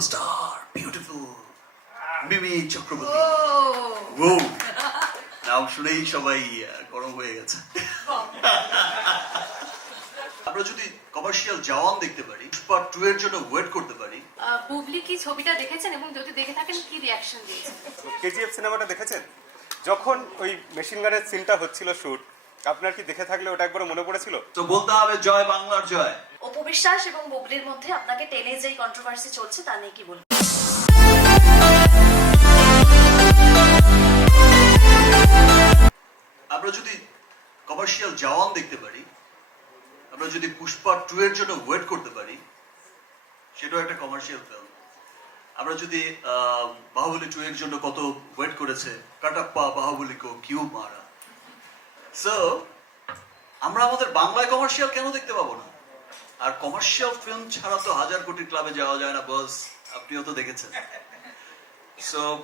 Superstar beautiful Mimi Chakraborty ও ও নাম শুনেই সবাই গরম হয়ে গেছে। আমরা যদি কমার্শিয়াল জওয়ান দেখতে পারি পুষ্পা টু এর জন্য ওয়েট করতে পারি। আহ, বুবলি কি ছবিটা দেখেছেন? এবং যদি দেখে থাকেন কি রিয়াকশন দিয়েছেন? কেজিএফ সিনেমাটা দেখেছেন? যখন ওই মেশিন গানের সিনটা হচ্ছিল শুট আপনার কি দেখে থাকলে ওটা একবার মনে পড়েছিল? তো বলতে হবে জয় বাংলার জয়। অপবিশ্বাস এবং বুবলির মধ্যে আপনাকে টেনে যেই কন্ট্রোভার্সি চলছে তা নিয়ে কি বলবেন? আমরা যদি কমার্শিয়াল জওয়ান দেখতে পারি আমরা যদি পুষ্পা টু এর জন্য ওয়েট করতে পারি সেটাও একটা কমার্শিয়াল ফিল্ম আমরা যদি আহ, বাহুবলী টু এর জন্য কত ওয়েট করেছে কাটাপ্পা বাহুবলী কো কিউ মারা। সো আমরা আমাদের বাংলায় কমার্শিয়াল কেন দেখতে পাবো না? আর কমার্শিয়াল ফিল্ম ছাড়া তো হাজার কোটি ক্লাবে যাওয়া যায় না বস আপনিও তো দেখেছেন। সো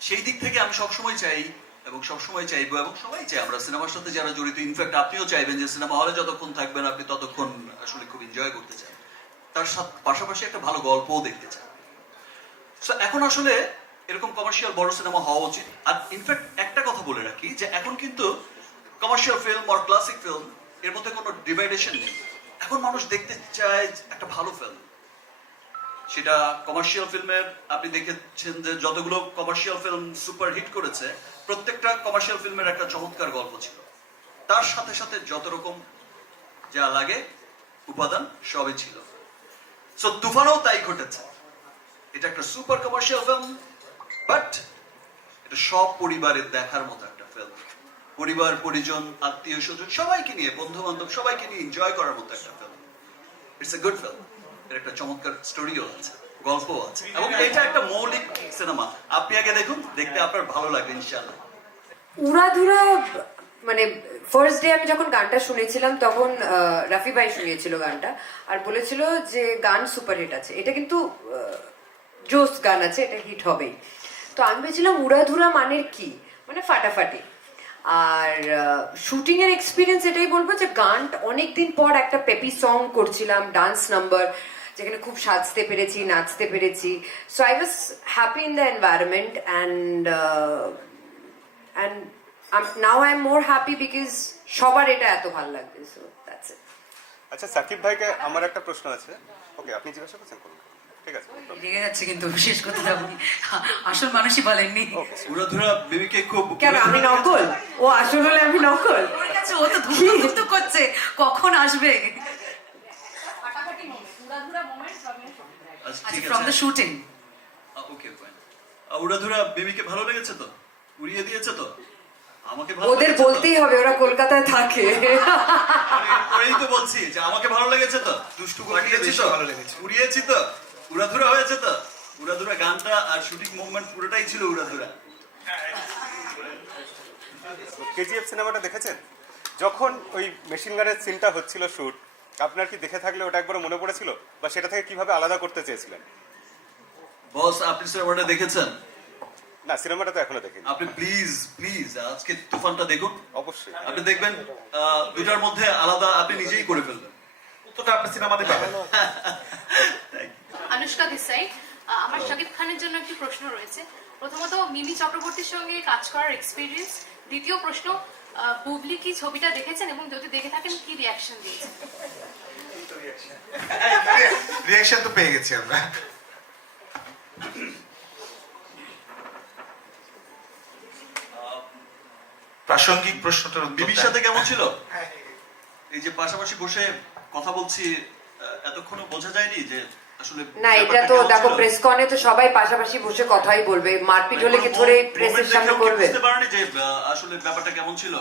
সেই দিক থেকে আমি সবসময় চাই এবং সবসময় চাইব এবং সবাই চাই আমরা সিনেমার সাথে যারা জড়িত ইনফ্যাক্ট আপনিও চাইবেন যে সিনেমা হলে যতক্ষণ থাকবেন, আপনি ততক্ষণ আসলে খুব এনজয় করতে চান। তার সাথে, পাশাপাশি একটা ভালো গল্পও দেখতে চান। এখন আসলে এরকম কমার্শিয়াল বড় সিনেমা হওয়া উচিত। আর ইনফ্যাক্ট একটা কথা বলে রাখি যে এখন কিন্তু কমার্শিয়াল ফিল্ম আর ক্লাসিক ফিল্ম এর মধ্যে কোনো ডিভাইডেশন নেই। এখন মানুষ দেখতে চায় একটা ভালো ফিল্ম সেটা কমার্শিয়াল ফিল্মের আপনি দেখেছেন যে যতগুলো কমার্শিয়াল ফিল্ম সুপার হিট করেছে, প্রত্যেকটা কমার্শিয়াল ফিল্মের একটা চমৎকার গল্প ছিল। তার সাথে সাথে যত রকম যা লাগে, উপাদান সবই ছিল। সো তুফানও তাই ঘটেছে। এটা একটা সুপার কমার্শিয়াল ফিল্ম বাট এটা সব পরিবারের দেখার মতো একটা ফিল্ম পরিবার, পরিজন, আত্মীয়, স্বজন, সবাইকে নিয়ে বন্ধু বান্ধব সবাইকে নিয়ে এনজয় করার মতো একটা film it's a good film এর একটা চমৎকার স্টোরিও আছে, গল্পও আছে। এবং এটা একটা মৌলিক সিনেমা আপনি আগে দেখুন, দেখতে আপনার ভালো লাগবে উড়াধুরা মানে ফার্স্ট ডে আমি যখন গানটা শুনেছিলাম, তখন রাফি ভাই শুনিয়েছিল গানটা আর বলেছিল যে গান সুপারহিট আছে। এটা কিন্তু জোস গান আছে, এটা হিট হবেই। তো আমি ভেবেছিলাম উড়াধুরা মানের কি? মানে ফাটাফাটি। আর শুটিং এর এক্সপিরিয়েন্স এটাই বলব যে গানটা অনেকদিন পর একটা পেপি সং করছিলাম ডান্স নাম্বার যেখানে খুব সাজতে পেরেছি, নাচতে পেরেছি। So I was happy in the environment and and now I am more happy because সবার এটা এত ভালো লাগবে। সো দ্যাটস ইট আচ্ছা সাকিব ভাইকে আমার একটা প্রশ্ন আছে। ওকে আপনি জিজ্ঞাসা করছেন করুন ঠিক আছে। রেগে যাচ্ছে কিন্তু শেষ করতে যাবনি আসল মানুষই বলেননি। উড়াধুরা বেবিকে খুব কেন আমি নকল? ও আসল হলে আমি নকল? ও তো ধুকধুক ধুকধুক করছে। কখন আসবে? আচ্ছা, আচ্ছা ঠিক from the shooting okay fine উড়াধুরা বেবিকে ভালো লেগেছে তো? উড়িয়ে দিয়েছে তো? আমাকে ভালো ওদের বলতেই হবে ওরা কলকাতায় থাকে। আমি এরপরেই তো বলছি যে আমাকে ভালো লেগেছে তো? দুষ্টু তো? ভালো লেগেছে। উড়িয়েছি তো? উড়াধুরা হয়েছে তো? উড়াধুরা গানটা আর শুটিং মুভমেন্ট পুরোটাই ছিল উড়াধুরা। কেজিএফ সিনেমাটা দেখেছেন? যখন ওই মেশিন গানের সিনটা হচ্ছিল শুট আপনার কি দেখে থাকলে ওটা একবার মনে পড়েছিল? বা সেটা থেকে কীভাবে আলাদা করতে চেয়েছিলেন? বস আপনি সিনেমাটা দেখেছেন? না সিনেমাটা তো এখনও দেখিনি। আপনি প্লিজ প্লিজ আজকে তুফানটা দেখুন। অবশ্যই। আপনি দেখবেন আহ, দুটার মধ্যে আলাদা আপনি নিজেই করে ফেলবেন। উত্তরটা আপনি সিনেমাতে পাবেন। আনুষ্কা দেসাই আহ, আমার শাকিব খানের জন্য একটি প্রশ্ন রয়েছে। প্রথমত মিমি চক্রবর্তীর সঙ্গে কাজ করার এক্সপিরিয়েন্স দ্বিতীয় প্রশ্ন বুবলি কি ছবিটা দেখেছেন এবং যদি দেখে থাকেন কি রিয়াকশন দিয়েছেন? রিয়াকশন তো পেয়ে গেছি আমরা। প্রাসঙ্গিক প্রশ্নটার বিবির সাথে কেমন ছিল? এই যে পাশাপাশি বসে কথা বলছি এতক্ষণও বোঝা যায়নি যে না এটা তো দেখো প্রেস কনে তো সবাই পাশাপাশি বসে কথাই বলবে। মারপিট হলে কি ধরে প্রেসের সামনে করবে? বুঝতে পারেনি যে আসলে ব্যাপারটা কেমন ছিল।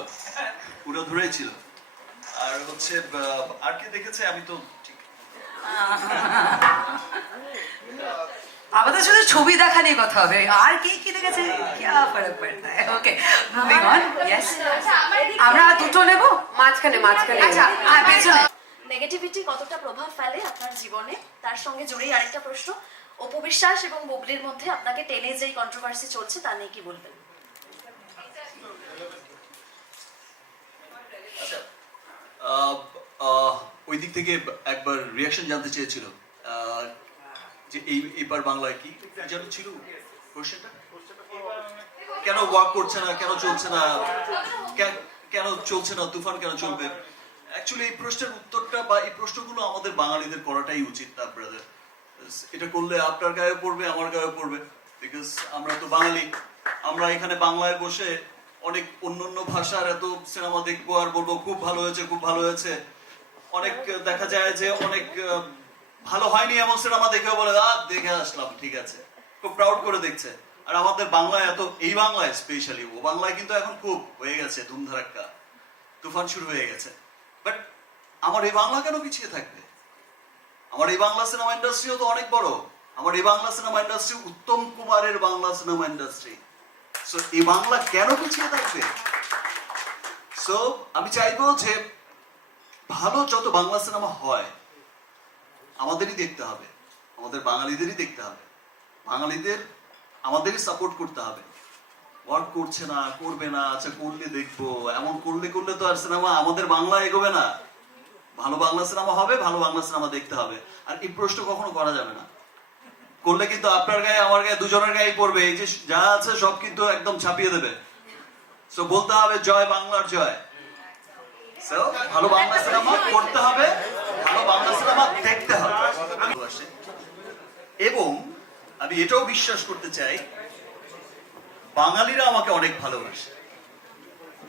পুরো ধরেই ছিল। আর হচ্ছে আর কি দেখেছে? আমি তো ঠিক। আমাদের শুধু ছবি দেখা নিয়ে কথা হবে। আর কি কি দেখেছে? কি ফরক পড়তা ওকে মুভিং অন ইয়েস আমরা দুটো নেব? মাঝখানে মাঝখানে। আচ্ছা পেছনে। নেগেটিভিটি কতটা প্রভাব ফেলে আপনার জীবনে তার সঙ্গে জড়িয়ে আরেকটা প্রশ্ন অপবিশ্বাস এবং বুবলির মধ্যে আপনাকে টেনে যেই কন্ট্রোভার্সি চলছে তা নিয়ে কি বলবেন? আহ, ওই দিক থেকে একবার রিয়াকশন জানতে চেয়েছিল যে এই এবার বাংলায় কি যেন ছিল কেন ওয়ার্ক করছে না কেন চলছে না? কেন চলছে না তুফান কেন চলবে? অ্যাকচুয়ালি এই প্রশ্নের উত্তরটা বা এই প্রশ্নগুলো আমাদের বাঙালিদের করাটাই উচিত না ব্রাদার এটা করলে আপনার গায়ে পড়বে, আমার গায়ে পড়বে। বিকজ আমরা তো বাঙালি, আমরা এখানে বাংলায় বসে অনেক অন্য অন্য ভাষার এত সিনেমা দেখব আর বলব, খুব ভালো হয়েছে, খুব ভালো হয়েছে। অনেক দেখা যায় যে অনেক ভালো হয়নি এমন সিনেমা দেখে বলে আ দেখে আসলাম, ঠিক আছে। খুব প্রাউড করে দেখছে। আর আমাদের বাংলায় এত, এই বাংলায় স্পেশালি ও বাংলায় কিন্তু এখন খুব হয়ে গেছে, ধুমধারাক্কা। তুফান শুরু হয়ে গেছে। বাট আমার এই বাংলা কেন পিছিয়ে থাকবে? আমার এই বাংলা সিনেমা ইন্ডাস্ট্রিও তো অনেক বড়। আমার এই বাংলা সিনেমা ইন্ডাস্ট্রি উত্তম কুমারের বাংলা সিনেমা ইন্ডাস্ট্রি সো এই বাংলা কেন পিছিয়ে থাকবে? সো আমি চাইব যে ভালো যত বাংলা সিনেমা হয়, আমাদেরই দেখতে হবে। আমাদের বাঙালিদেরই দেখতে হবে। বাঙালিদের, আমাদেরই সাপোর্ট করতে হবে। ওয়ার্ক করছে না করবে না আচ্ছা করলে দেখব। এমন করলে করলে তো আর সিনেমা আমাদের বাংলা এগোবে না। ভালো বাংলা সিনেমা হবে ভালো বাংলা সিনেমা দেখতে হবে। আর এই প্রশ্ন কখনো করা যাবে না। করলে কিন্তু আপনার গায়ে আমার গায়ে দুজনের গায়ে পড়বে। এই যে যা আছে সব কিন্তু একদম ছাপিয়ে দেবে। সো বলতে হবে জয় বাংলার জয়। So, ভালো বাংলা সিনেমা করতে হবে ভালো বাংলা সিনেমা দেখতে হবে। এবং আমি এটাও বিশ্বাস করতে চাই বাঙালিরা আমাকে অনেক ভালোবাসে।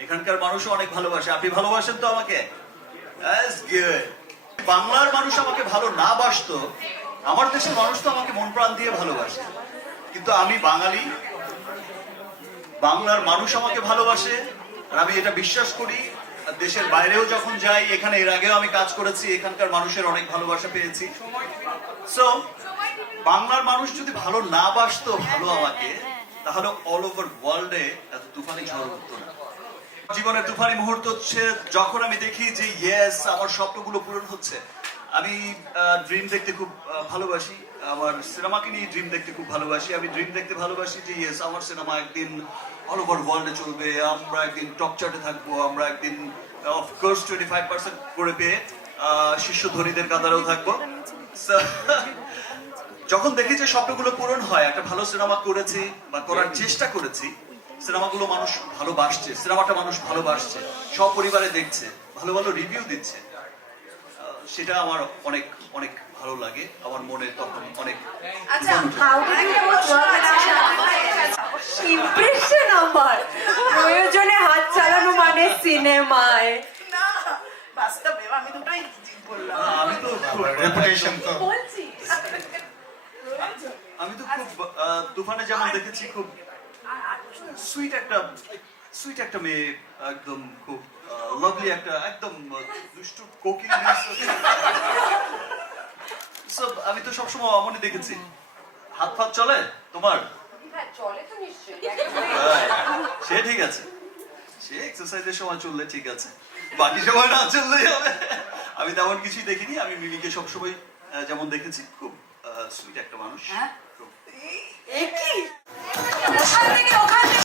এখানকার মানুষও অনেক ভালোবাসে। আপনি ভালোবাসেন তো আমাকে. বাংলার মানুষ আমাকে ভালো না বাসতো, আমার দেশের মানুষ তো আমাকে মন প্রাণ দিয়ে ভালোবাসে। কিন্তু আমি বাঙালি, বাংলার মানুষ আমাকে ভালোবাসে, আর আমি এটা বিশ্বাস করি দেশের বাইরেও যখন যাই, এখানে এর আগেও আমি কাজ করেছি, এখানকার মানুষের অনেক ভালোবাসা পেয়েছি। সো বাংলার মানুষ যদি ভালো না বাসতো, ভালো আমাকে তাহলে অল ওভার ওয়ার্ল্ডে এত তুফানি ঝড় উঠতো না। জীবনের তুফানি মুহূর্ত হচ্ছে যখন আমি দেখি যে ইয়েস আমার স্বপ্নগুলো পূরণ হচ্ছে। আমি ড্রিম দেখতে খুব ভালোবাসি। আমার সিনেমাকে নিয়ে ড্রিম দেখতে খুব ভালোবাসি। আমি ড্রিম দেখতে ভালোবাসি যে ইয়েস আমার সিনেমা একদিন অল ওভার ওয়ার্ল্ডে চলবে। আমরা একদিন টপ চার্টে থাকব। আমরা একদিন অফকোর্স টোয়েন্টি ফাইভ পার্সেন্ট করে পেয়ে শীর্ষ ধনীদের কাতারেও থাকব। যখন দেখি যে স্বপ্নগুলো পূরণ হয় একটা ভালো সিনেমা করেছি বা করার চেষ্টা করেছি সিনেমাগুলো মানুষ ভালোবাসছে সিনেমাটা মানুষ ভালোবাসছে সব পরিবারে দেখছে ভালো ভালো রিভিউ দিচ্ছে সেটা আমার অনেক অনেক ভালো লাগে আমার মনে তখন অনেক আচ্ছা ইমপ্রেশন আমার। প্রয়োজনে হাত চালানো মানে সিনেমায়। বাস্তবে আমি দুটোই বললাম। আমি তো রেপুটেশন তো। আমি তো খুব আহ, তুফানে যেমন দেখেছি খুব সুইট একটা সুইট একটা মেয়ে একদম খুব লাভলি একটা একদম দুষ্টু কোকিল সব আমি তো সবসময় অমনি দেখেছি। হাত ফাত চলে তোমার? হ্যাঁ চলে তো নিশ্চয়ই। সে ঠিক আছে। সে এক্সারসাইজের সময় চললে ঠিক আছে। বাকি সময় না চললেই হবে। আমি তেমন কিছুই দেখিনি। আমি মিমিকে সবসময় যেমন দেখেছি খুব সুইট একটা মানুষ। হ্যাঁ? খুব ওখান থেকে ওখান থেকে